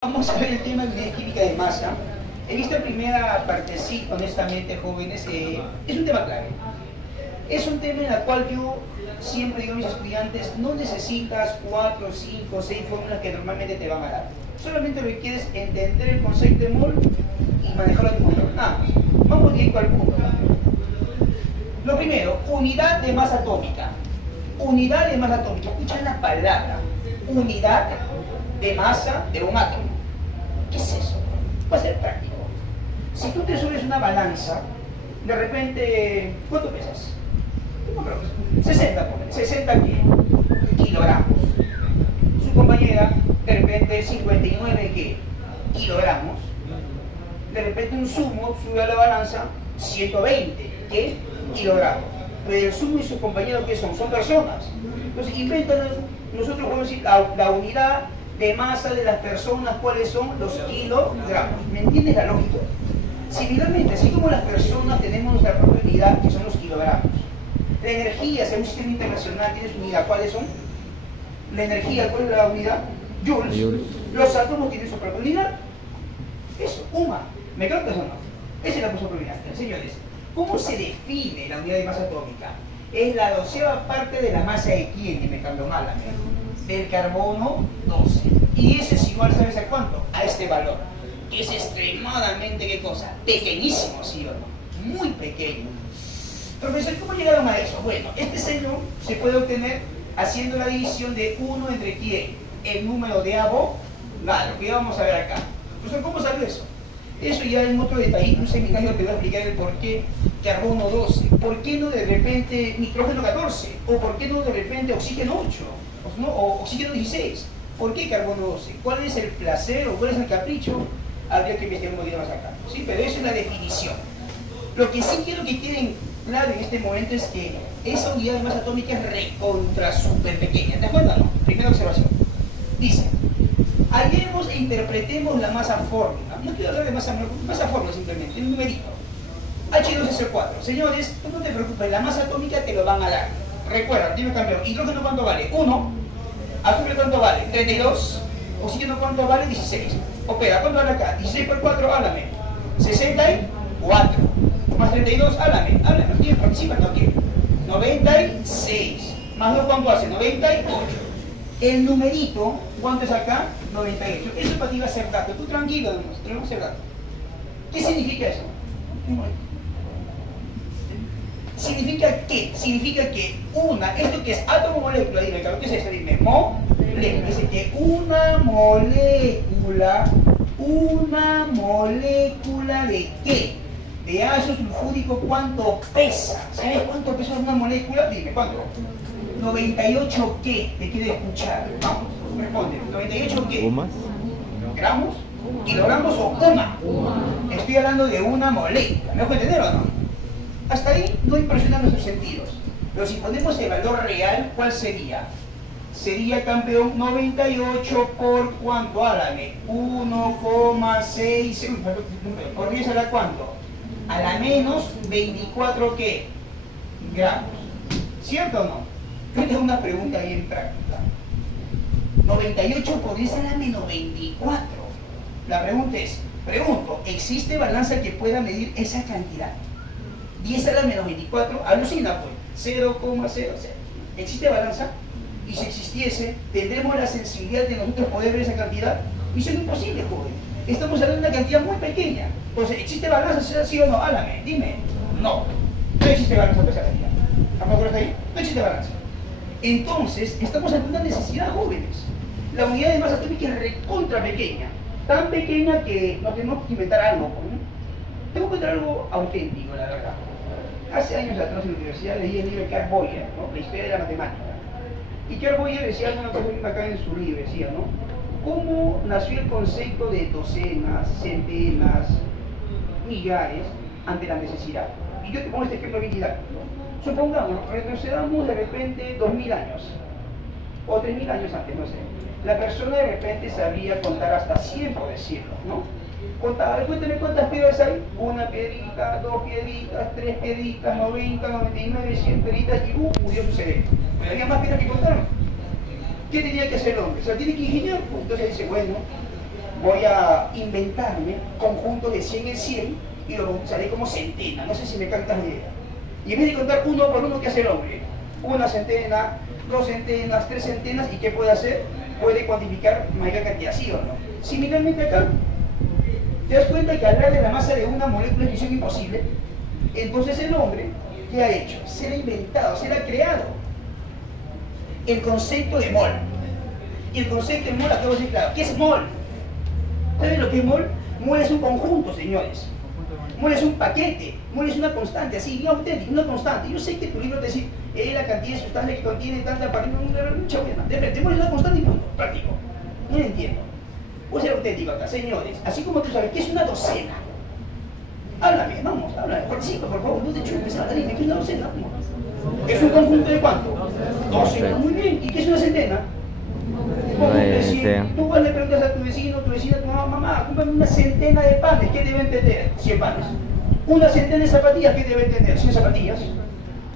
Vamos a ver el tema de unidad química de masa. En esta primera partecita, honestamente, jóvenes, es un tema clave. Es un tema en el cual yo siempre digo a mis estudiantes, no necesitas 4, 5, 6 fórmulas que normalmente te van a dar. Solamente lo que quieres es entender el concepto de mol y manejarlo a tu control. Nada más. Vamos directo al punto. Lo primero, unidad de masa atómica. Unidad de masa atómica. Escucha la palabra. Unidad de masa de un átomo. ¿Qué es eso? Va a ser práctico. Si tú te subes una balanza, de repente, ¿cuánto pesas? 60 ¿qué? Kilogramos. Su compañera, de repente, 59 ¿qué? Kilogramos. De repente un sumo sube a la balanza 120 ¿qué? Kilogramos. Pero el sumo y su compañero, ¿qué son? Son personas. Entonces inventan, nosotros podemos decir la unidad de masa de las personas, ¿cuáles son? Los kilogramos. ¿Me entiendes la lógica? Similarmente, así como las personas tenemos nuestra propia unidad, que son los kilogramos. La energía, según un sistema internacional, tiene su unidad. ¿Cuáles son? La energía, ¿cuál es la unidad? Joules. Los átomos tienen su propia unidad. Eso, UMA. ¿Me creo que eso no? Esa es la propia unidad. Señores, ¿cómo se define la unidad de masa atómica? Es la 12ª parte de la masa de quién, y me cambio mal, del carbono 12. Y ese es igual, ¿sabes a cuánto? A este valor, que es extremadamente, ¿qué cosa? Pequeñísimo, ¿sí o no? Muy pequeño. Profesor, ¿cómo llegaron a eso? Bueno, este sello se puede obtener haciendo la división de 1 entre quién, el número de Avogadro, que vamos a ver acá. Profesor, ¿cómo salió eso? Eso ya en otro detalle, un seminario te voy a explicar el por qué carbono 12, por qué no de repente nitrógeno 14, o por qué no de repente oxígeno 8, o oxígeno 16, ¿por qué carbono 12? ¿Cuál es el placer o cuál es el capricho? Habría que investigar un poquito más acá, ¿sí? Pero eso es la definición. Lo que sí quiero que queden claro en este momento es que esa unidad de masa atómica es recontra súper pequeña, ¿de acuerdo o no? Primera observación. Dice, hallemos e interpretemos la masa fórmula. No quiero hablar de masa fórmula simplemente, un numerito. H2SO4. Señores, tú no te preocupes, la masa atómica te lo van a dar. Recuerda, tiene cambiado. ¿Hidrógeno cuánto vale? 1. ¿Azufre cuánto vale? 32. ¿Oxígeno cuánto vale? 16. Opera, ¿cuánto vale acá? 16 por 4, háblame. 64. Más 32, háblame. Háblame, ¿quién participa? No quiero. 96. Más 2, ¿cuánto hace? 98. El numerito, ¿cuánto es acá? 98. Eso para ti va a ser dato. Tú tranquilo, tenemos que ser dato. ¿Qué significa eso? ¿Significa qué? Significa que esto que es átomo molécula, dime, ¿qué es eso? Dime, molécula. Dice que una molécula de qué? De ácido sulfúrico, ¿cuánto pesa? ¿Sabes cuánto pesa una molécula? Dime, ¿cuánto? 98 qué, te quiero escuchar. Vamos, responde. 98 qué. ¿Gramos? ¿Kilogramos o Estoy hablando de una molécula. ¿Me dejo entender o no? Hasta ahí no impresionan nuestros sentidos. Pero si ponemos el valor real, ¿cuál sería? Sería, campeón, 98 por ¿cuánto? Háblame. 1,6. ¿Por 10 a la cuánto? A la menos 24 qué? Gramos. ¿Cierto o no? Yo tengo una pregunta bien práctica. 98 por 10 a la menos 24. La pregunta es, ¿existe balanza que pueda medir esa cantidad? 10 a la menos 24, alucina pues, 0,00. ¿Existe balanza? Y si existiese, ¿tendremos la sensibilidad de nosotros poder ver esa cantidad? Y eso es imposible, joven. Estamos hablando de una cantidad muy pequeña. Entonces, ¿existe balanza, sí o no? Háblame, dime. No existe balanza de esa cantidad. ¿Estamos de acuerdo ahí? No existe balanza. Entonces, estamos ante una necesidad, jóvenes. La unidad de masa atómica es recontra pequeña. Tan pequeña que nos tenemos que inventar algo, ¿no? Tengo que contar algo auténtico, la verdad. Hace años atrás en la universidad leí el libro de Carl Boyer, ¿no? La historia de la matemática. Y Carl Boyer decía una cosa muy bacana en su libro, decía, ¿no? ¿Cómo nació el concepto de docenas, centenas, millares ante la necesidad? Y yo te pongo este ejemplo bien didáctico. Supongamos, retrocedamos de repente 2000 años, o 3000 años antes, no sé. La persona de repente sabía contar hasta 100, por decirlo, ¿no? Contaba, cuéntame cuántas piedras hay. Una piedrita, 2 piedritas, 3 piedritas, 90, 99, 100 piedritas y murió su cerebro. Pero había más piedras que contaron. ¿Qué tenía que hacer el hombre? O sea, tiene que ingeniar. Entonces dice, bueno, voy a inventarme conjuntos de 100 en 100 y lo bautizaré como centena. No sé si me captas la idea. Y en vez de contar uno por uno, ¿qué hace el hombre? Una centena, 2 centenas, 3 centenas, ¿y qué puede hacer? Puede cuantificar mayor cantidad, ¿sí o no? Similarmente acá, ¿te das cuenta que hablar de la masa de una molécula es misión imposible? Entonces el hombre, ¿qué ha hecho? Se ha inventado, se ha creado el concepto de mol. Y el concepto de mol, acabo de decir claro, ¿qué es mol? ¿Saben lo que es mol? Mol es un conjunto, señores. Mol es un paquete, mol es una constante, así, bien auténtica, una constante. Yo sé que tu libro te dice la cantidad de sustancia que contiene tanta partícula, mucha buena. De frente, mol es una constante y punto, práctico. No lo entiendo. Voy a ser auténtico acá, señores. Así como tú sabes, ¿qué es una docena? Háblame, vamos, háblame. Participa, por favor, no te chupes a la línea. ¿Qué es una docena? ¿Es un conjunto de cuánto? 12. Muy bien. ¿Y qué es una centena? Tú le preguntas a tu vecino, tu vecina, tu mamá, cómprame una centena de panes, ¿qué debe entender? 100 panes. Una centena de zapatillas, ¿qué debe entender? 100 zapatillas.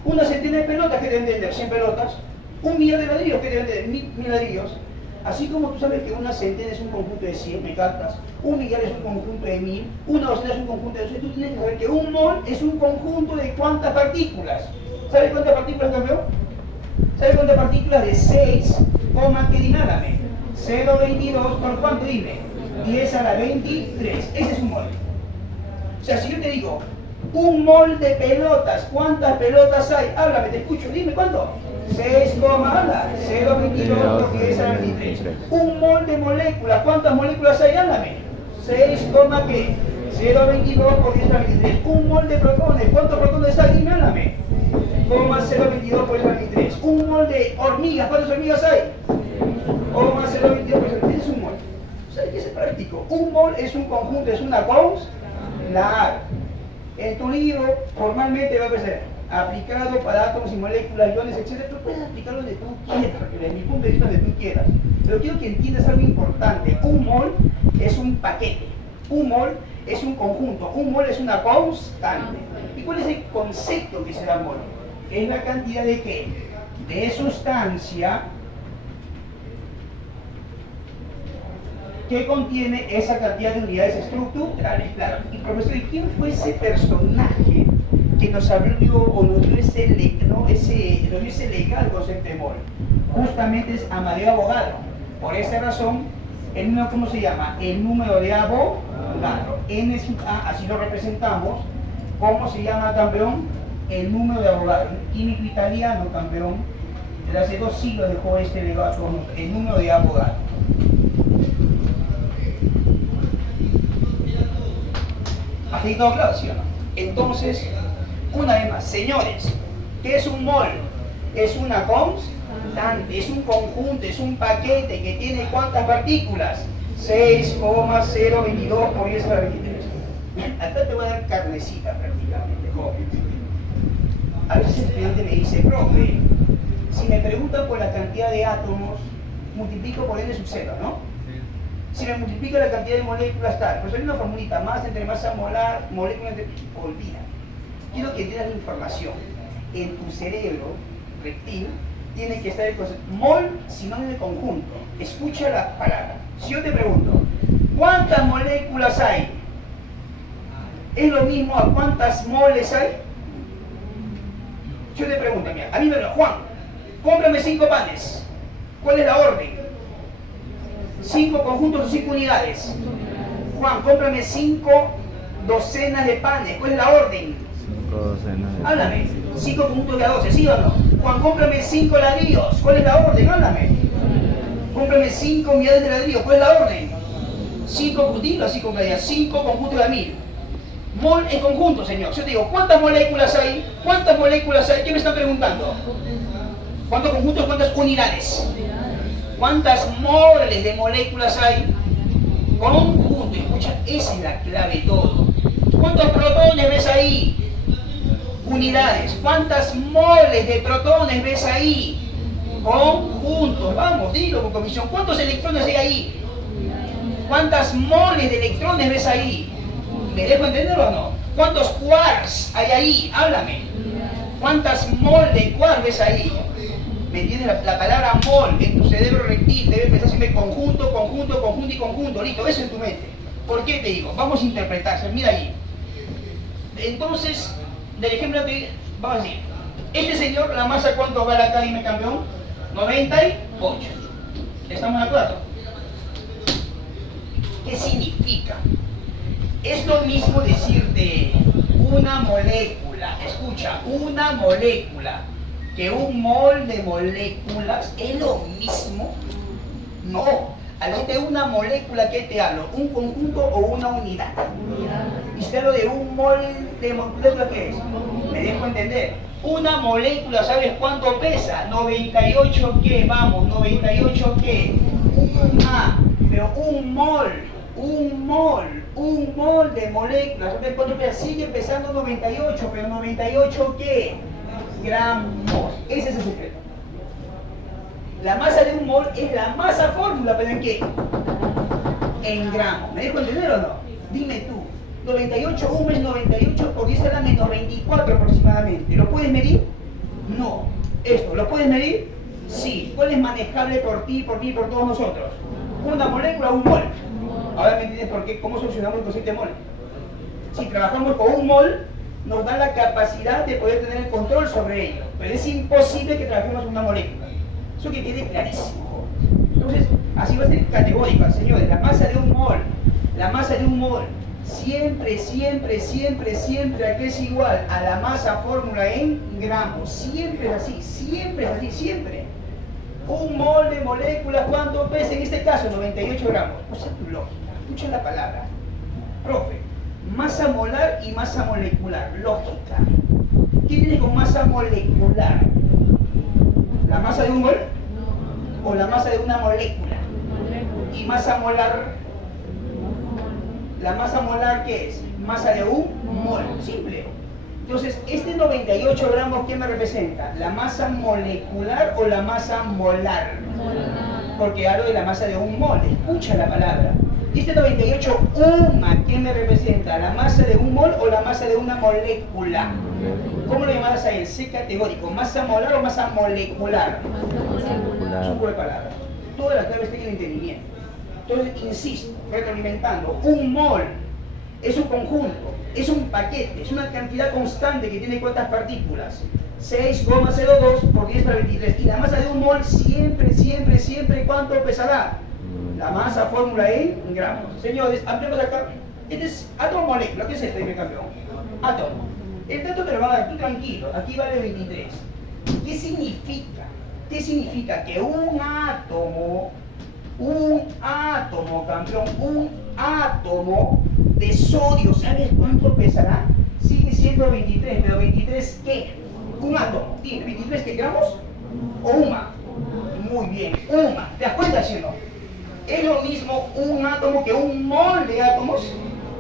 Una centena de pelotas, ¿qué debe entender? 100 pelotas. Un millar de ladrillos, ¿qué debe entender? 1000 ladrillos. Así como tú sabes que una centena es un conjunto de 100, me captas, un millar es un conjunto de 1000, una docena es un conjunto de 12, tú tienes que saber que un mol es un conjunto de cuántas partículas. ¿Sabes cuántas partículas, campeón? ¿Sabes cuántas partículas? De 6, ¿qué dinárame? 0,22 por cuánto, dime. 10 a la 23. Ese es un mol. O sea, si yo te digo, un mol de pelotas, ¿cuántas pelotas hay? Háblame, te escucho, dime, ¿cuánto? 6, habla, 0,22 por 10 a la 23. Un mol de moléculas, ¿cuántas moléculas hay? Háblame. 6, ¿qué? 0,22 por 10 a la 23. Un mol de protones, ¿cuántos protones hay? Dime, háblame. 0,22 por 10 a la 23. Un mol de hormigas, ¿cuántas hormigas hay? 0,22 por 10 a la 23. Ese es un mol. ¿Sabes qué es práctico? Un mol es un conjunto, es una constante. En tu libro formalmente va a ser aplicado para átomos y moléculas, iones, etc. Tú puedes aplicarlo donde tú quieras, desde mi punto de vista donde tú quieras. Pero quiero que entiendas algo importante. Un mol es un paquete. Un mol es un conjunto. Un mol es una constante. ¿Y cuál es el concepto que se da mol? Es la cantidad de ¿qué? De sustancia que contiene esa cantidad de unidades estructurales. Claro. Y profesor, ¿quién fue ese personaje que nos abrió o nos dio ese legal concepto de mol? Justamente es Amadeo Avogadro. Por esa razón, el número, ¿cómo se llama? El número de Avogadro. N sub A, así lo representamos. ¿Cómo se llama, campeón? El número de Avogadro. Químico italiano, campeón. Desde hace 2 siglos dejó este legado, el número de Avogadro. ¿Hasta ahí todo claro, sí o no? Entonces, una vez más, señores, ¿qué es un mol? Es una constante, es un conjunto, es un paquete que tiene ¿cuántas partículas? 6,022 por 10 a la 23. Acá te voy a dar carnecita prácticamente, joven. A veces el estudiante me dice, profe, si me preguntan por la cantidad de átomos, multiplico por n sub 0, ¿no? Si me multiplica la cantidad de moléculas tal, pues hay una formulita, más entre masa molar, molécula entre... Olvida. Quiero que entiendas la información. En tu cerebro reptil tiene que estar el concepto. Mol, sinónimo de conjunto. Escucha la palabra. Si yo te pregunto, ¿cuántas moléculas hay? ¿Es lo mismo a cuántas moles hay? Yo te pregunto, mira, a mí me lo Juan, cómprame 5 panes. ¿Cuál es la orden? 5 conjuntos o 5 unidades. Juan, cómprame 5 docenas de panes. ¿Cuál es la orden? 5 docenas de Háblame. 5 conjuntos de a 12, ¿sí o no? Juan, cómprame 5 ladrillos. ¿Cuál es la orden? Háblame. Cómprame 5 unidades de ladrillos. ¿Cuál es la orden? 5, dilo así con claridad. 5 conjuntos de a 1000. Mol en conjunto, señor. Yo te digo, ¿cuántas moléculas hay? ¿Cuántas moléculas hay? ¿Qué me están preguntando? ¿Cuántos conjuntos? ¿Cuántas unidades? ¿Cuántas moles de moléculas hay? Conjunto. Escucha, esa es la clave de todo. ¿Cuántos protones ves ahí? Unidades. ¿Cuántas moles de protones ves ahí? Conjuntos. Vamos, dilo con convicción. ¿Cuántos electrones hay ahí? ¿Cuántas moles de electrones ves ahí? ¿Me dejo entender o no? ¿Cuántos quarks hay ahí? Háblame. ¿Cuántas moles de quarks ves ahí? ¿Me entiendes? La palabra mol en tu cerebro rectil debe pensar siempre conjunto, conjunto, conjunto y conjunto. Listo, eso en tu mente. ¿Por qué te digo? Vamos a interpretarse. Mira ahí. Entonces, del ejemplo que vamos a decir, este señor, la masa, ¿cuánto vale acá, dime campeón? 98. ¿Estamos de acuerdo? ¿Qué significa? Es lo mismo decirte una molécula, escucha, una molécula, que un mol de moléculas. ¿Es lo mismo? No. Al de una molécula, ¿qué te hablo? ¿Un conjunto o una unidad? Y si hablo de un mol de molécula, ¿qué es? ¿Me dejo entender? Una molécula, ¿sabes cuánto pesa? 98, ¿qué? Vamos, 98, ¿qué? Pero un mol de moléculas, ¿sabes cuánto pesa? Sigue pesando 98, pero 98, ¿qué? Gramos. Ese es el secreto. La masa de un mol es la masa fórmula, ¿pero en qué? En gramos. ¿Me dejo entender o no? Dime tú. 98, es 98 por 10 a la menos 24 aproximadamente. ¿Lo puedes medir? No. ¿Esto lo puedes medir? Sí. ¿Cuál es manejable por ti, por todos nosotros? Una molécula o un mol. Ahora me entiendes por qué, cómo solucionamos el concepto de mol. Si trabajamos con un mol, nos da la capacidad de poder tener el control sobre ello. Pero es imposible que trabajemos con una molécula. Eso que quede clarísimo. Entonces, así va a ser categórico, señores. La masa de un mol, siempre, ¿a qué es igual? A la masa fórmula en gramos. Siempre es así, siempre. Un mol de moléculas, ¿cuánto pesa? En este caso, 98 gramos. Usa tu lógica, escucha la palabra. Profe, masa molar y masa molecular. Lógica. ¿Qué tiene con masa molecular? ¿La masa de un mol? ¿O la masa de una molécula? ¿Y masa molar? ¿La masa molar qué es? Masa de un mol. Simple. Entonces, este 98 gramos, ¿qué me representa? ¿La masa molecular o la masa molar? Porque hablo de la masa de un mol. Escucha la palabra. ¿Y este 98 qué me representa? ¿La masa de un mol o la masa de una molécula? ¿Cómo lo llamarás a él? C categórico. ¿Masa molar o masa molecular? Es un juego de palabras. Toda la clave está en el entendimiento. Entonces, insisto, retroalimentando, un mol es un conjunto, es un paquete, es una cantidad constante que tiene cuántas partículas. 6,02 por 10 a la 23. Y la masa de un mol siempre, ¿cuánto pesará? La masa fórmula en gramos. Señores, ampliamos acá. Este es átomo molécula. ¿Qué es esto, mi campeón? Átomo. El dato te lo va a dar tú tranquilo. Aquí vale 23. ¿Qué significa? ¿Qué significa? Que un átomo, campeón, un átomo de sodio, ¿sabes cuánto pesará? Sigue siendo 23, pero 23 ¿qué? Un átomo. Dime, ¿23 qué gramos? ¿O UMA? Muy bien, UMA. ¿Te das cuenta, sí o no? ¿Es lo mismo un átomo que un mol de átomos?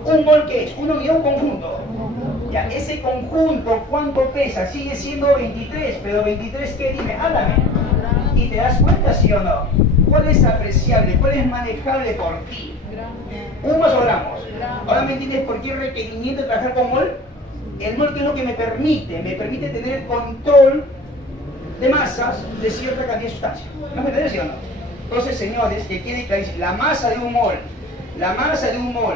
¿Un mol qué es? ¿Una unidad o un conjunto? Ya, ese conjunto, ¿cuánto pesa? Sigue siendo 23, pero 23 ¿qué? Dime, háblame. ¿Y te das cuenta, sí o no? ¿Cuál es apreciable? ¿Cuál es manejable por ti? ¿Umas o gramos? Ahora me entiendes por qué el requerimiento de trabajar con mol. El mol, ¿qué es lo que me permite? Me permite tener el control de masas de cierta cantidad de sustancia. ¿No me entiendes, sí o no? Entonces, señores, que quede clarísimo, la masa de un mol,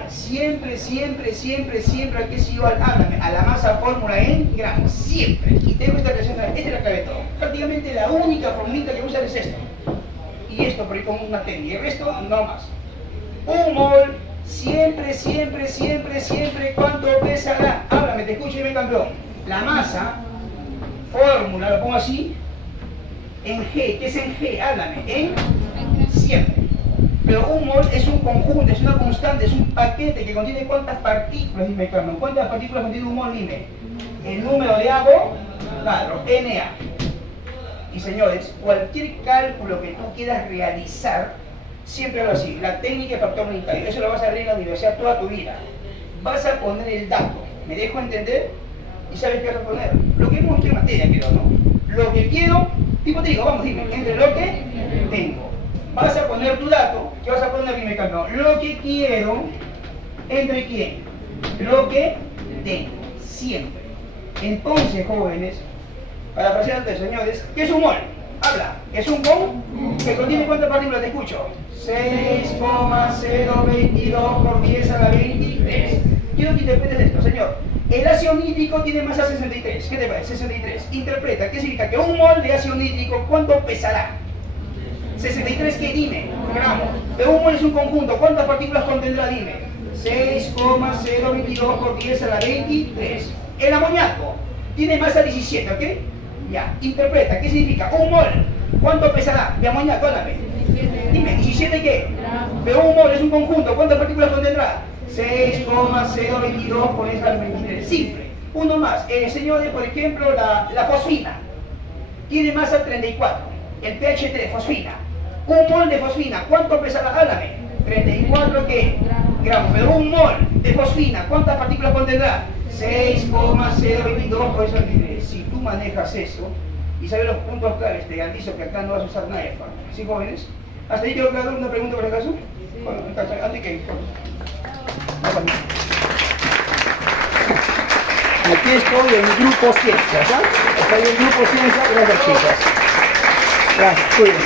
siempre, ¿a qué es igual? Háblame, a la masa fórmula en gramos, siempre. Y tengo esta relación, esta es la clave de todo. Prácticamente la única formulita que voy a usar es esto. Y esto por ahí como una técnica, el resto no más. Un mol, siempre, ¿cuánto pesará? Háblame, te escucho y me campeón. La masa, fórmula, lo pongo así, en G, ¿qué es en G? Háblame, en siempre. Pero un mol es un conjunto, es una constante, es un paquete que contiene cuántas partículas, dime Carmen, ¿cuántas partículas contiene un mol? Dime. El número de Avogadro, Na. Y señores, cualquier cálculo que tú quieras realizar, siempre hablo así, la técnica de factor unitario, eso lo vas a ver en la universidad toda tu vida. Vas a poner el dato, ¿me dejo entender? ¿Y sabes qué vas a poner? Lo que hemos visto en materia, quiero, ¿no? Lo que quiero, tipo te digo, vamos, dime, entre lo que tengo. Vas a poner tu dato, ¿qué vas a poner, dime, campeón? Lo que quiero, ¿entre quién? Lo que tengo, siempre. Entonces, jóvenes, para apreciar señores, ¿qué es un mol? Habla. Es un con que contiene ¿cuántas partículas? Te escucho. 6,022 por 10 a la 23. Quiero que interpretes esto, señor. El ácido nítrico tiene masa 63. ¿Qué te parece? 63. Interpreta. ¿Qué significa? Que un mol de ácido nítrico, ¿cuánto pesará? 63, ¿qué? Dime. Gramos. Pero un mol es un conjunto. ¿Cuántas partículas contendrá? Dime. 6,022 por 10 a la 23. El amoníaco tiene masa 17, ¿ok? Ya. Interpreta. ¿Qué significa? Un mol. ¿Cuánto pesará? De amoníaco, háblame. Dime, ¿17 qué? Pero un mol es un conjunto. ¿Cuántas partículas contendrá? 6,022 por 10 a la 23. Simple. Uno más. Señores, por ejemplo, la fosfina. Tiene masa 34. El pH 3, fosfina. Un mol de fosfina, ¿cuánto pesará? Háblame. 34 ¿qué? Gramos. Pero un mol de fosfina, ¿cuántas partículas contendrá? 6,022 por 10 a la 23. Si tú manejas eso y sabes los puntos claves, te garantizo que acá no vas a usar nada de FA. ¿Sí, jóvenes? ¿Hasta ahí quedó claro? ¿Una pregunta por acaso? Bueno, antes que... Aquí estoy en grupo ciencias, ¿ah? Estoy en grupo ciencias, gracias chicas. Gracias, cuídense.